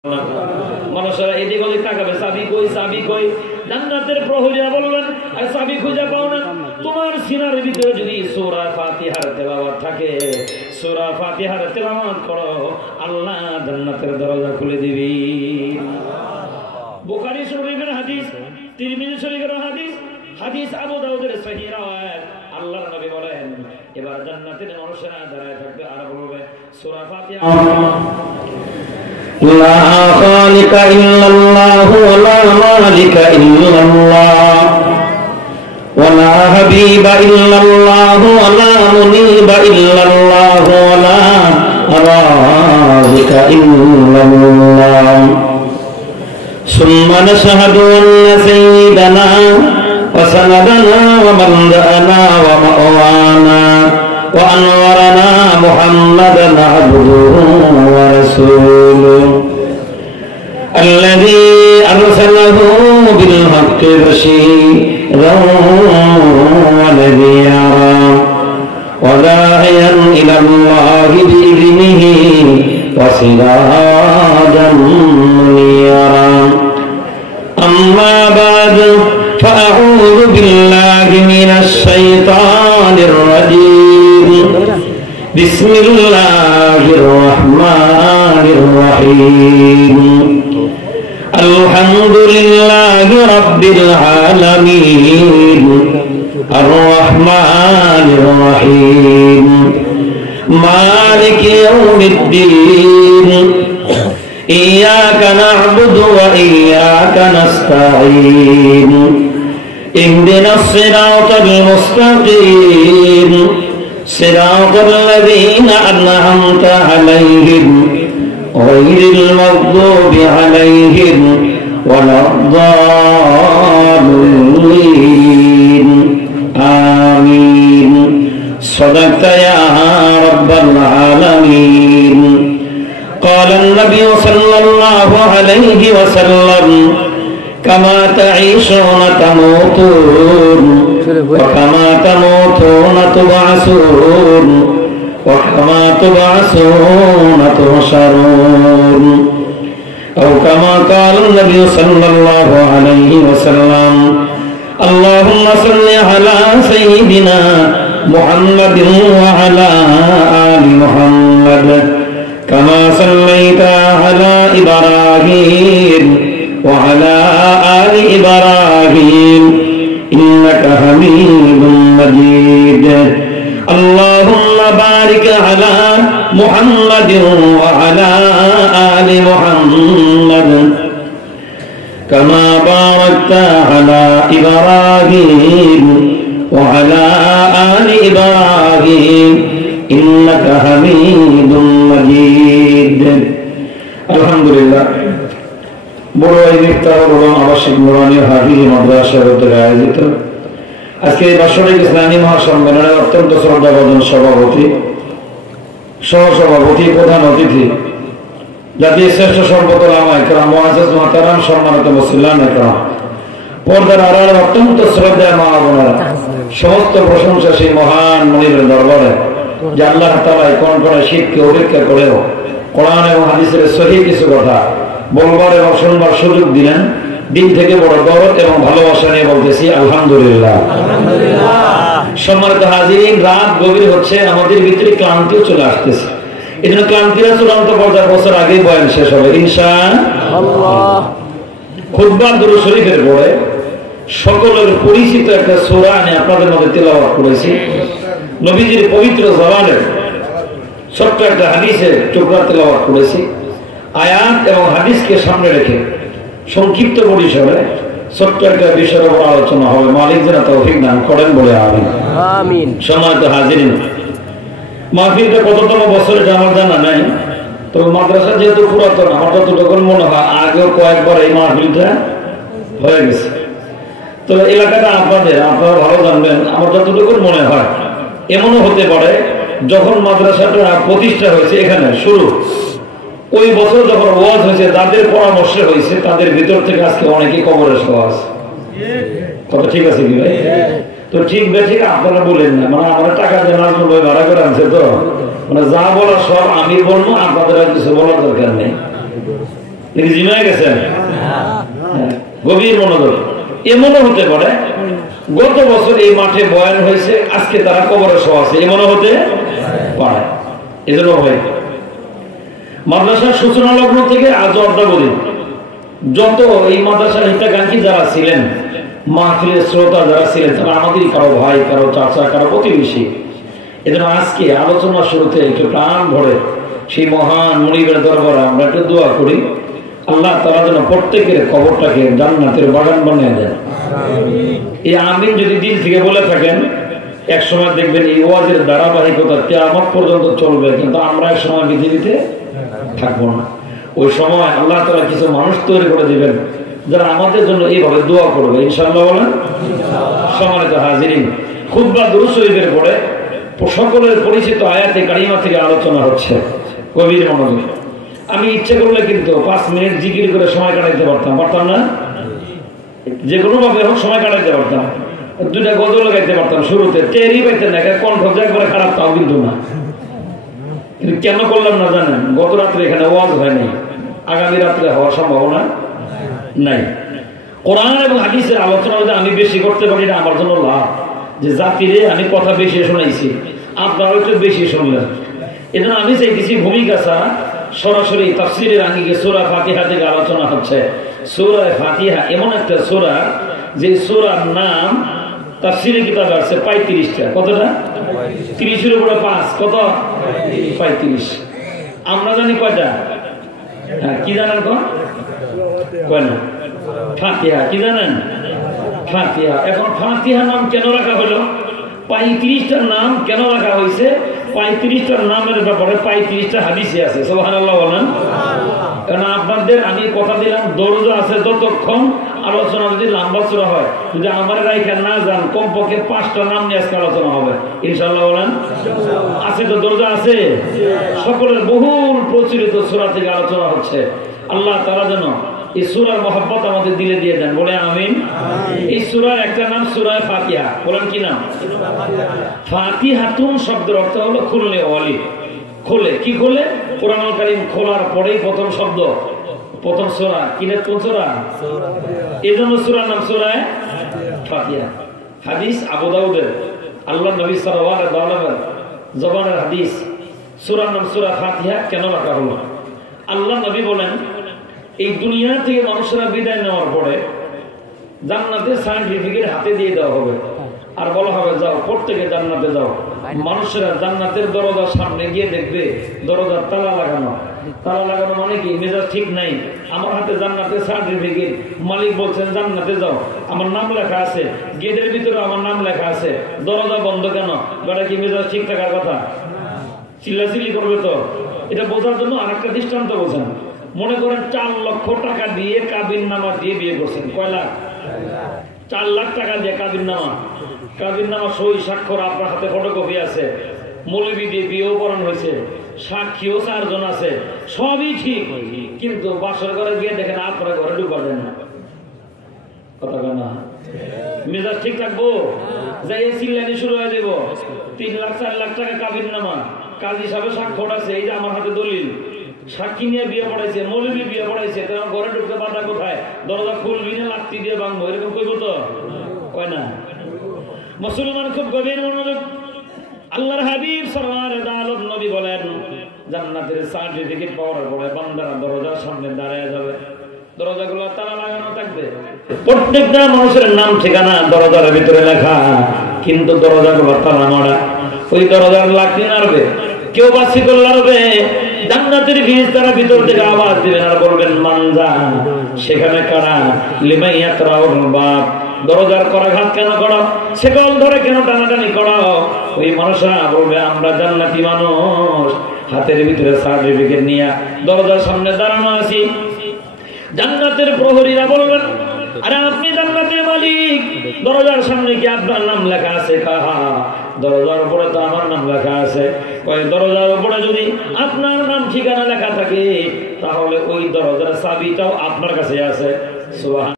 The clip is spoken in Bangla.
মানুষেরা এদিক ওদিক তাকাবে, চাবি কই চাবি কই। জান্নাতের প্রহরীরা বললেন আর চাবি খুঁজে পাও না। তোমার সিনার ভিতরে যদি সূরা ফাতিহার তেলাওয়াত থাকে, সূরা ফাতিহার তেলাওয়াত করো, আল্লাহ জান্নাতের দরজা খুলে দিবে। বুখারী শরীফের হাদিস, তিরমিজি শরীফের হাদিস, হাদিস আবু দাউদের সহিহ রাওয়ায়াত। আল্লাহর নবী বলেন, এবার জান্নাতের মানুষেরা দাঁড়ায় থাকবে আর বলবে সূরা ফাতিহা لا خالق إلا الله ولا مالك إلا الله ولا حبيب إلا الله ولا منيب إلا الله ولا رازق إلا الله ثم نشهد أن سيدنا وسندنا وملجأنا ومأوانا وأنورنا محمدا عبده ورسوله الذي أرسله بالحق بشيرا ونذيرا وداعيا إلى الله بإذنه وسراجا منيرا أما بعد فأعوذ بالله من الشيطان الرجيم بسم الله الرحمن الرحيم الحمد لله رب العالمين الرحمن الرحيم مالك يوم الدين إياك نعبد وإياك نستعين اهدنا الصراط المستقيم صراط الذين أنعمت عليهم غير المغضوب عليهم ولا الضالين آمين صدقت يا رب العالمين قال النبي صلى الله عليه وسلم كما تعيشون تموتون وكما تموتون تبعثون وكما تبعثون تحشرون أو كما قال النبي صلى الله عليه وسلم اللهم صل على سيدنا محمد وعلى آل محمد كما صليت على إبراهيم وعلى آل إبراهيم إنك حميد مجيد اللهم بارك على محمد وعلى آل محمد كما باركت على إبراهيم وعلى آل إبراهيم إنك حميد مجيد الحمد لله বড় ইফতার এবং আবাসিক নুরানি হাফিজ মাদ্রাসার উদ্যোগে আয়োজিত আজকে এই বাৎসরিক ইসলামী মহাসম্মেলনের অত্যন্ত শ্রদ্ধাভাজন সভাপতি, সহসভাপতি, প্রধান অতিথি, জাতীয় শ্রেষ্ঠ সর্বদল আমায়করাম মুআজ্জাজ মুহতারাম সম্মানিত মুসলিম একরাম, পর্দার আড়ালে অত্যন্ত শ্রদ্ধেয় মা বোনেরা, সমস্ত প্রশংসা সেই মহান মুনিবের দরবারে যে আল্লাহ তাআলা কোন কোন শীতকে উপেক্ষা করেও কোরআন এবং হাদিসের সহিহ কিছু কথা বলবার এবং শুনবার সুযোগ দিলেন। দিন থেকে বড় দরদ এবং ভালোবাসা নিয়ে বলতেছি আলহামদুলিল্লাহ। সম্মানিত হাজিরিন, রাত গভীর হচ্ছে, আমাদের ভিতরে ক্লান্তিও চলে আসতেছে। এই জন্য ক্লান্তিরা চূড়ান্ত পর্যায়ে বছর আগেই বয়ান শেষ হবে ইনশাআল্লাহ। খুতবার দুরূদ শরীফের পরে সকলের পরিচিত একটা সূরা আমি আপনাদের মধ্যে তেলাওয়াত করেছি। নবীজির পবিত্র জবানের ছোট্ট একটা হাদিসের টুকরা তেলাওয়াত করেছি। আয়াত এবং হাদিসকে সামনে রেখে সংক্ষিপ্ত পরিসরে ছোট্ট একটা বিষয়ের উপর আলোচনা হবে। মালিক যেন তৌফিক দান করেন বলে আমিন। সম্মানিত হাজিরিন, মাহফিলটা কততম বছর এটা আমার জানা নাই, তবে মাদ্রাসা যেহেতু পুরাতন, আমার যতটুকু মনে হয় আগেও কয়েকবার এই মাহফিলটা হয়ে গেছে। তবে এলাকাটা আপনারা ভালো জানবেন। আমার যতটুকু মনে হয় এমনও হতে পারে যখন মাদ্রাসাটা প্রতিষ্ঠা হয়েছে এখানে শুরু, ওই বছর যখন ওয়াজ হয়েছে যাদের পরামর্শে হয়েছে তাদের ভিতর থেকে আজকে অনেকে কবরে শোয়া আছে। কথা ঠিক আছে কি ভাই? তো ঠিক বেঠিক আপনারা বলেন না, মানে আমার টাকা দিয়ে নাজমুল ভাই ভাড়া করে আনছে, তো মানে যা বলা সব আমি বলবো, আপনাদের আর কিছু বলার দরকার নেই। নাকি জিম হয়ে গেছেন? গভীর মনোযোগ। এমনও হতে পারে গত বছর এই মাঠে বয়ান হয়েছে, আজকে তারা কবরে শোয়া আছে, এমনও হতে পারে। এজন্য হয় মাদ্রাসার সূচনা লগ্ন থেকে আজ অদ্যাবধি যত এই মাদ্রাসার হিতাকাঙ্ক্ষী যারা ছিলেন, মাহফিলের শ্রোতা যারা ছিলেন, তারা আমাদেরই কারো ভাই, কারো চাচা, কারো প্রতিবেশী। এজন্য আজকে আলোচনা শুরুতে একটু প্রাণ ভরে সেই মহান মুনিবের দরবারে আমরা একটু দোয়া করি, আল্লাহ তাআলা যেন প্রত্যেকের কবরটাকে জান্নাতের বাগান বানিয়ে দেন। এই আমিন যদি দিল থেকে বলে থাকেন, এক সময় দেখবেন এই ওয়াজের ধারাবাহিকতা কিয়ামত পর্যন্ত চলবে, কিন্তু আমরা এক সময় পৃথিবীতে থাকবো না। ওই সময় আল্লাহ তাআলা কিছু মানুষ তৈরি করে দিবেন যারা আমাদের জন্য এইভাবে দোয়া করবে, ইনশাআল্লাহ বলেন। সম্মানিত হাজিরিন, খুতবা দুরূদ শরীফের পরে সকলের পরিচিত আয়াতে কারিমা থেকে আলোচনা হচ্ছে। গভীর মনোযোগ। আমি ইচ্ছে করলে কিন্তু 5 মিনিট জিকির করে সময় কাটাইতে পারতাম না? যে কোনো ভাবে হোক সময় কাটাইতে পারতাম, 2টা গজল গাইতে পারতাম শুরুতে, টেরই পাইতেন না, কণ্ঠ একবারে খারাপ, তাও কিন্তু না। কিন্তু কেন করলাম না জানেন? গত রাত্রে এখানে ওয়াজ হয় নাই, আগামী রাত্রে হওয়ার সম্ভাবনা নাই। কোরআন এবং হাদিসের আলোচনা যদি আমি বেশি করতে পারি, না আমার জন্য লাভ। যে জাতিরে আমি কথা বেশি শোনাইছি, আপনারা একটু বেশি শুনলেন। এজন্য আমি চাইতেছি ভূমিকা ছাড়া সরাসরি তাফসীরের আঙ্গিকে সূরা ফাতিহা থেকে আলোচনা হচ্ছে। সূরা ফাতিহা এমন একটা সূরা যে সূরার নাম তাফসীরের কিতাবে আছে 35টা। কতটা? 30-এর উপরে 5, কত? 35। আমরা জানি কয়টা? হ্যাঁ, কি জানেন? কয় না? ফাতিহা। কি জানেন? ফাতিহা। এখন ফাতিহা নাম কেন রাখা হলো? 35টার নাম কেন রাখা হয়েছে? 35টার নামের ব্যাপারে 35টা হাদিসে আছে। সুবহানাল্লাহ বলেন। কারণ আপনাদের আমি কথা দিলাম, দরজ আছে ততক্ষণ আলোচনা যদি লম্বা চড়া হয়, যদি আমার রাইখা না যান, কমপক্ষে 5টা নাম নিয়ে আজকে আলোচনা হবে, ইনশাআল্লাহ বলেন। আছে তো? দরজা আছে। সকলের বহুল প্রচলিত সূরা থেকে আলোচনা হচ্ছে। আল্লাহ তাআলা যেন এই সূরার মহব্বত আমাদের দিলে দিয়ে দেন, বলে আমিন। এই সূরার একটা নাম সূরা ফাতিহা। বলেন কি নাম? ফাতিহাতুন শব্দের অর্থ হলো খুললে ওয়ালি, খোলে। কি খোলে? কোরআনুল কারীম খোলার পরেই প্রথম শব্দ, প্রথম সূরা। কিনের কোন সূরা? এজন্য সূরার নাম সূরা ফাতিহা। হাদিস আবু দাউদের, আল্লাহর নবী সাল্লাল্লাহু আলাইহি ওয়াসাল্লামের জবানের হাদিস, সূরার নাম সূরা ফাতিহা কেন রাখা হলো? আল্লাহ নবী বলেন, এই দুনিয়া থেকে মানুষেরা বিদায় নেওয়ার পরে জান্নাতের সার্টিফিকেট হাতে দিয়ে দেওয়া হবে, আর বলা হবে যাও প্রত্যেকে জান্নাতে যাও। মানুষেরা জান্নাতের দরজার সামনে গিয়ে দেখবে দরজার তালা লাগানো। তালা লাগানো মানে কি? মেজাজ ঠিক নাই, আমার হাতে জান্নাতের সার্টিফিকেট, মালিক বলছেন জান্নাতে যাও, আমার নাম লেখা আছে, গেটের ভিতরে আমার নাম লেখা আছে, দরজা বন্ধ কেন? বেটা কি মেজাজ ঠিক থাকার কথা? চিল্লাচিল্লি করবে তো। এটা বোঝার জন্য আরেকটা দৃষ্টান্ত বলছেন। মনে করেন 4 লক্ষ টাকা দিয়ে কাবিন নামা দিয়ে বিয়ে করছেন। কয় লাখ? 4 লাখ টাকা দিয়ে কাবিন নামা সই স্বাক্ষর, আপনার হাতে ফটোকপি আছে, মৌলবি দিয়ে বিয়েও করানো হয়েছে, সাক্ষীও 4 জন আছে, সবই ঠিক, কিন্তু বাসর ঘরে গিয়ে দেখেন আপনার ঘরে ঢুকবার দেন না। কথা বলে না? মেজাজ ঠিক থাকবো? যাই চিল্লানি শুরু হয়ে দেবো। 3 লাখ 4 লাখ টাকা কাবিন নামা, কাজী সাহেবের স্বাক্ষর আছে, এই যে আমার হাতে দলিল, সাক্ষী নিয়ে বিয়ে পড়াইছে, মৌলবি বিয়ে পড়াইছে, তোমার ঘরে ঢুকতে বাধা কোথায়? দরজা খুলবি না লাত্তি দিয়ে ভাঙবো, এরকম কইব তো? কয় না? মুসলমান খুব গভীর মনোযোগ। আল্লাহর হাবিব সাল্লাল্লাহু আলাইহি ওয়াসাল্লাম নবী বলেন, জান্নাতের সার্টিফিকেট পাওয়ার পরে বান্দারা দরজার সামনে দাঁড়ায় যাবে, দরজাগুলো তালা লাগানো থাকবে, প্রত্যেকটা মানুষের নাম ঠিকানা দরজার ভিতরে লেখা, কিন্তু দরজাগুলো তালা মারা। ওই দরজার লাঠি নাড়বে, কেউ বা শিকল নাড়বে, জান্নাতের ফেরেশতারা ভিতর থেকে আওয়াজ দিবেন আর বলবেন মানজা। সেখানে কারা? লিমাইয়াত রাউল বাব, দরজার করাঘাত কেন করো? শিকল ধরে কেন টানাটানি করো? ওই মানুষরা বলবে আমরা জান্নাতি মানুষ, হাতের ভিতরে সার্টিফিকেট নিয়ে দরজার সামনে দাঁড়ানো আছি। জান্নাতের প্রহরীরা বলবেন, আরে আপনি জান্নাতের মালিক, দরজার সামনে কি আপনার নাম লেখা আছে? কাহা, দরজার উপরে তো আমার নাম লেখা আছে। ওই দরজার উপরে যদি আপনার নাম ঠিকানা লেখা থাকে, তাহলে ওই দরজার চাবিটাও আপনার কাছে আছে। সুবহান।